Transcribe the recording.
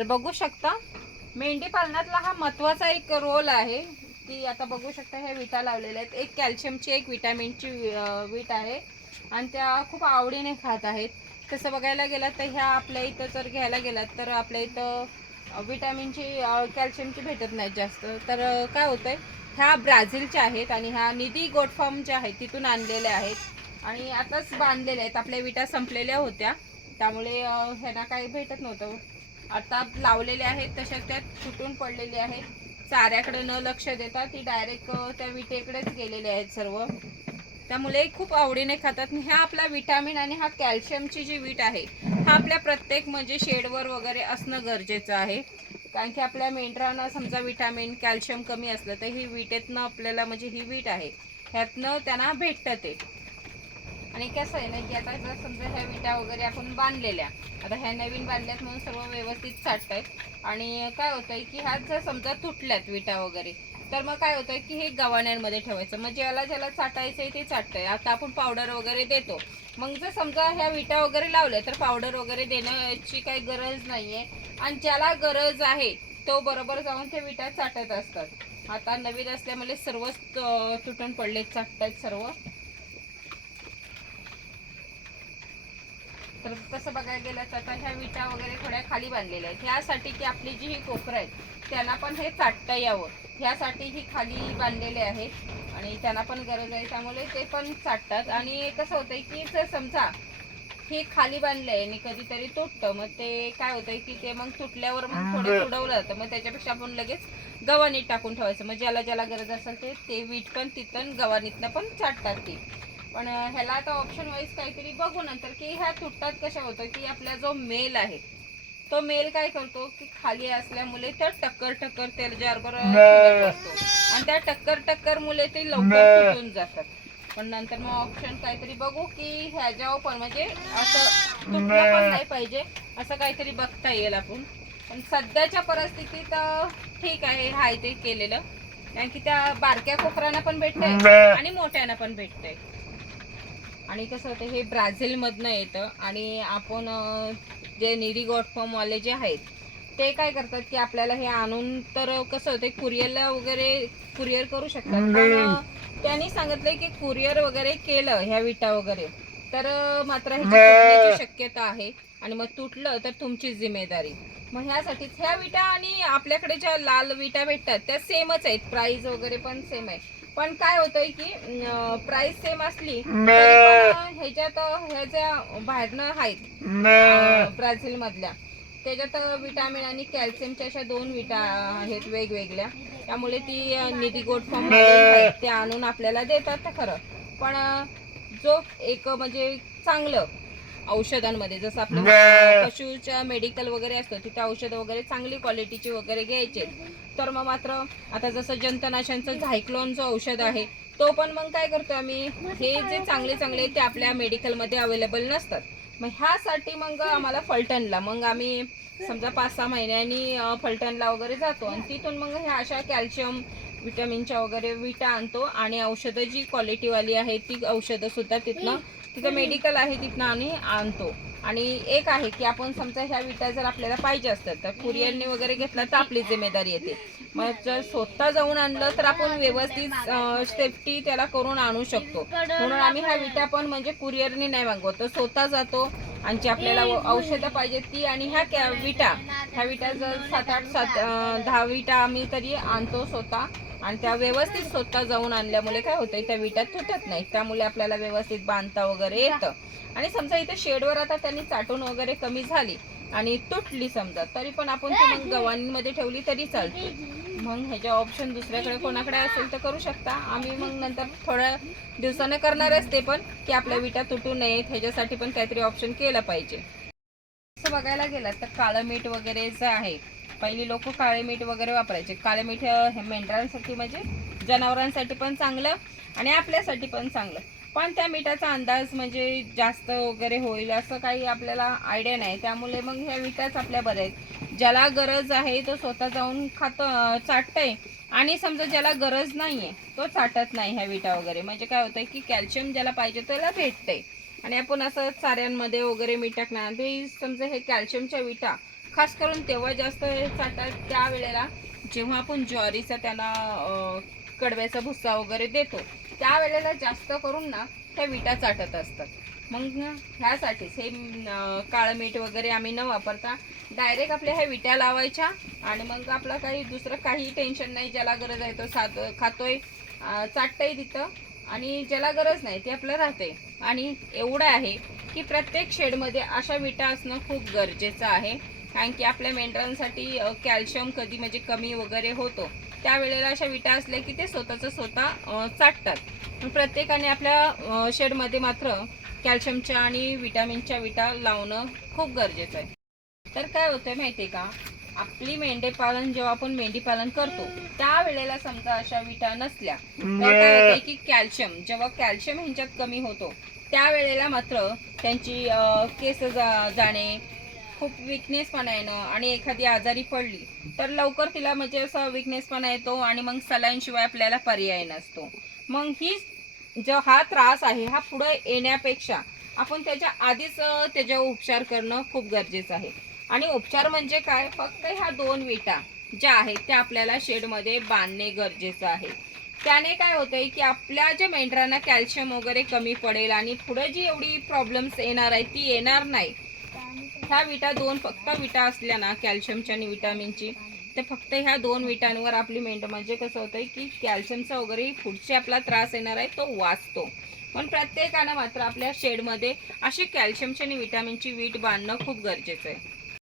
तर बघू शकता मेंढी पालनातला हा महत्त्वाचा एक रोल आहे. की आता बघू शकता ह्या विटा लावलेल्या आहेत. एक कॅल्शियमची एक विटॅमिनची वीट आहे. आणि त्या खूप आवडीने खात आहेत. तसं बघायला गेलात तर ह्या आपल्या इथं जर घ्यायला गेलात तर आपल्या इथं विटॅमिनची कॅल्शियमची भेटत नाहीत जास्त. तर काय होतं आहे ह्या ब्राझीलच्या आहेत आणि ह्या निधी गोट फार्म ज्या आहेत तिथून आणलेल्या आहेत. आणि आताच बांधलेल्या आहेत. आपल्या विटा संपलेल्या होत्या. त्यामुळे ह्यांना काही भेटत नव्हतं. आता लावलेले आहेत तशा त्यात फुटून पडलेले आहेत. चाऱ्याकडे न लक्ष देता ती डायरेक्ट त्या विटेकडेच गेलेले आहेत सर्व. त्यामुळे खूप आवडीने खातात. ह्या आपला विटॅमिन आणि हा कॅल्शियमची जी वीट आहे हा आपल्या प्रत्येक म्हणजे शेडवर वगैरे असणं गरजेचं आहे. कारण की आपल्या मेंढरांना समजा विटॅमिन कॅल्शियम कमी असलं तर ही विटेतनं आपल्याला म्हणजे ही वीट आहे. ह्यातनं त्यांना भेटतं ते. आणि कसं आहे ना की आता जर समजा ह्या विटा वगैरे आपण बांधलेल्या आता ह्या नवीन बांधल्यात म्हणून सर्व व्यवस्थित चाटतायत आणि काय होतंय की ह्या जर समजा तुटल्यात विटा वगैरे तर मग काय होतं की हे गव्हाण्यांमध्ये ठेवायचं. मग ज्याला ज्याला आहे ते चाटतंय आता आपण पावडर वगैरे देतो. मग जर समजा ह्या विटा वगैरे लावल्या तर पावडर वगैरे देण्याची काही गरज नाही आहे आणि ज्याला गरज आहे तो बरोबर जाऊन ते विटा चाटत असतात. आता नवीन असल्यामुळे सर्वच तुटून पडले आहेत सर्व. तर तसं बघायला गेलं तर आता ह्या विटा वगैरे थोड्या खाली बांधलेल्या आहेत. ह्यासाठी की आपली जी ही कोपरं आहेत त्यांना पण हे चाटता यावं. ह्यासाठी ही खाली बांधलेले आहेत आणि त्यांना पण गरज आहे. त्यामुळे ते पण चाटतात. आणि कसं होतंय की जर समजा हे खाली बांधलंय आणि कधीतरी तुटतं मग ते काय होतंय की ते मग तुटल्यावर मग थोडं तुडवलं जातं. मग त्याच्यापेक्षा आपण लगेच गव्हाणीत टाकून ठेवायचं. मग ज्याला ज्याला गरज असेल ते ते वीट पण तिथं गव्हाणीतनं पण चाटतात ती. पण ह्याला आता ऑप्शन वाईज काहीतरी बघू नंतर की ह्या तुटतात कशा होतं की आपला जो मेल आहे तो मेल काय करतो की खाली असल्यामुळे त्या टक्कर टक्कर त्याच्याबरोबर आणि त्या टक्कर टक्कर मुले ते लवकर तुटून जातात. पण नंतर मग ऑप्शन काहीतरी बघू की ह्याच्यावर पण म्हणजे असं तुटलं पण नाही पाहिजे असं काहीतरी बघता येईल आपण. पण सध्याच्या परिस्थितीत ठीक आहे हाय ते केलेलं. कारण की त्या बारक्या कोकरांना पण भेटतंय आणि मोठ्यांना पण भेटतंय. आणि कसं होतं हे ब्राझील मधनं येतं आणि आपण जे निरी फॉर्म वाले जे आहेत ते काय करतात की आपल्याला हे आणून तर कसं होतं कुरिअरला वगैरे कुरिअर करू शकतात. पण त्यांनी सांगितलंय की कुरिअर वगैरे केलं ह्या विटा वगैरे. तर मात्र ह्याची शक्यता आहे आणि मग तुटलं तर तुमची जिम्मेदारी. मग ह्यासाठीच ह्या विटा आणि आपल्याकडे ज्या लाल विटा भेटतात त्या सेमच आहेत. प्राइस वगैरे पण सेम आहे. पण काय होतंय की प्राइस सेम असली तरी पण ह्याच्यात ह्या ज्या बाहेरनं आहेत ब्राझील मधल्या त्याच्यात विटामिन आणि कॅल्शियमच्या अशा दोन विटा आहेत वेगवेगळ्या. त्यामुळे ती निधी गोट फॉर्म ते आणून आपल्याला देतात खरं. पण जो एक म्हणजे चांगलं औषधांमध्ये जसं आपलं पशुच्या मेडिकल वगैरे असतं तिथे औषधं वगैरे चांगली क्वालिटीची वगैरे घ्यायचे. तर मग मात्र आता जसं जंतनाशांचं झायक्लोनचं औषध आहे तो पण मग काय करतो आम्ही हे जे चांगले चांगले ते आपल्या मेडिकलमध्ये अवेलेबल नसतात. मग ह्यासाठी मग आम्हाला फलटणला मग आम्ही समजा पाच सहा महिन्यांनी फलटणला वगैरे जातो आणि तिथून मग ह्या अशा कॅल्शियम विटॅमिनच्या वगैरे विटा आणतो आणि औषधं जी क्वालिटीवाली आहे ती औषधंसुद्धा तिथनं तिथं मेडिकल आहे तिथनं आम्ही आणतो. आणि एक आहे की आपण समजा ह्या विटा जर आपल्याला पाहिजे असतात तर कुरिअरने वगैरे घेतला तर आपली जिम्मेदारी येते. मग जर स्वतः जाऊन आणलं तर आपण व्यवस्थित सेफ्टी त्याला करून आणू शकतो. म्हणून आम्ही ह्या विटा पण म्हणजे कुरिअरने नाही मागवत. तर स्वतः जातो आणि जी आपल्याला औषधं पाहिजे ती आणि ह्या कॅ विटा. ह्या विटा जर सात आठ सात दहा विटा आम्ही तरी आणतो स्वतः. आणि त्या व्यवस्थित स्वतः जाऊन आणल्यामुळे काय होतंय त्या विटा तुटत नाही त्यामुळे आपल्याला व्यवस्थित बांधता वगैरे येतं. आणि समजा इथे शेडवर आता त्यांनी चाटून वगैरे कमी झाली आणि तुटली समजा तरी पण आपण ती मग गव्हाणीमध्ये ठेवली तरी चालते. मग ह्याच्या ऑप्शन दुसऱ्याकडे कोणाकडे असेल तर करू शकता. आम्ही मग नंतर थोड्या दिवसाने करणारच ते पण की आपल्या विटा तुटू नयेत ह्याच्यासाठी पण काहीतरी ऑप्शन केलं पाहिजे. असं बघायला गेलं तर काळं मीठ वगैरे जे आहे पहिली लोक काळे मीठ वगैरे वापरायचे. काळे मीठ हे मेंढरांसाठी म्हणजे जनावरांसाठी पण चांगलं आणि आपल्यासाठी पण चांगलं. पण त्या मिठाचा अंदाज म्हणजे जास्त वगैरे होईल असं काही आपल्याला आयडिया नाही. त्यामुळे मग ह्या विटाच आपल्या बऱ्या आहेत. ज्याला गरज आहे तो स्वतः जाऊन खात चाटतंय. आणि समजा ज्याला गरज नाही आहे तो चाटत नाही ह्या विटा वगैरे. म्हणजे काय होतं की कॅल्शियम ज्याला पाहिजे त्याला भेटतंय. आणि आपण असं चाऱ्यांमध्ये वगैरे मीठ टाकणार. ते समजा हे कॅल्शियमच्या विटा खास करून तेव्हा जास्त हे चाटतात त्यावेळेला. जेव्हा आपण ज्वारीचा त्यांना कडव्याचा भुस्सा वगैरे देतो. त्यावेळेला जास्त करून ना त्या विटा चाटत असतात. मग ह्यासाठीच हे काळं मीठ वगैरे आम्ही न वापरता डायरेक्ट आपल्या ह्या विट्या लावायच्या आणि मग आपला काही दुसरं काही टेन्शन नाही ज्याला गरज आहे तो सात खातोय अं, चाटतंय तिथं. आणि ज्याला गरज नाही ते आपलं राहते. आणि एवढं आहे की प्रत्येक शेडमध्ये अशा विटा असणं खूप गरजेचं आहे. कारण की आपल्या मेंढरांसाठी कॅल्शियम कधी म्हणजे कमी वगैरे होतो. त्यावेळेला अशा विटा असल्या की ते स्वतःचं स्वतः चाटतात. प्रत्येकाने आपल्या शेडमध्ये मात्र कॅल्शियमच्या आणि विटॅमिनच्या विटा लावणं खूप गरजेचं आहे. तर काय होतंय माहितीये का? आपली मेंढे पालन जेव्हा आपण मेंढी पालन करतो त्यावेळेला समजा अशा विटा नसल्या तर काय होतंय की कॅल्शियम जेव्हा कॅल्शियम ह्यांच्यात कमी होतो त्यावेळेला मात्र त्यांची केस जाणे खूप विकनेसपणा येणं आणि एखादी आजारी पडली तर लवकर तिला म्हणजे असा विकनेसपणा येतो आणि मग सलाईनशिवाय आपल्याला पर्याय नसतो. मग ही जो हा त्रास आहे हा पुढे येण्यापेक्षा आपण त्याच्या आधीच त्याच्यावर उपचार करणं खूप गरजेचं आहे. आणि उपचार म्हणजे काय? फक्त ह्या दोन विटा ज्या आहेत त्या आपल्याला शेडमध्ये बांधणे गरजेचं आहे. त्याने काय होतंय की आपल्या ज्या मेंढरांना कॅल्शियम वगैरे कमी पडेल आणि पुढे जी एवढी प्रॉब्लेम्स येणार आहे ती येणार नाही. ह्या विटा दोन फक्त विटा असल्या ना कॅल्शियमच्या आणि विटामिनची तर फक्त ह्या दोन विटांवर आपली मेंढ म्हणजे कसं होतंय की कॅल्शियमचा वगैरे पुढचे आपला त्रास येणार आहे तो वाचतो. पण प्रत्येकानं मात्र आपल्या शेडमध्ये अशी कॅल्शियमची आणि विटामिनची वीट बांधणं खूप गरजेचं आहे.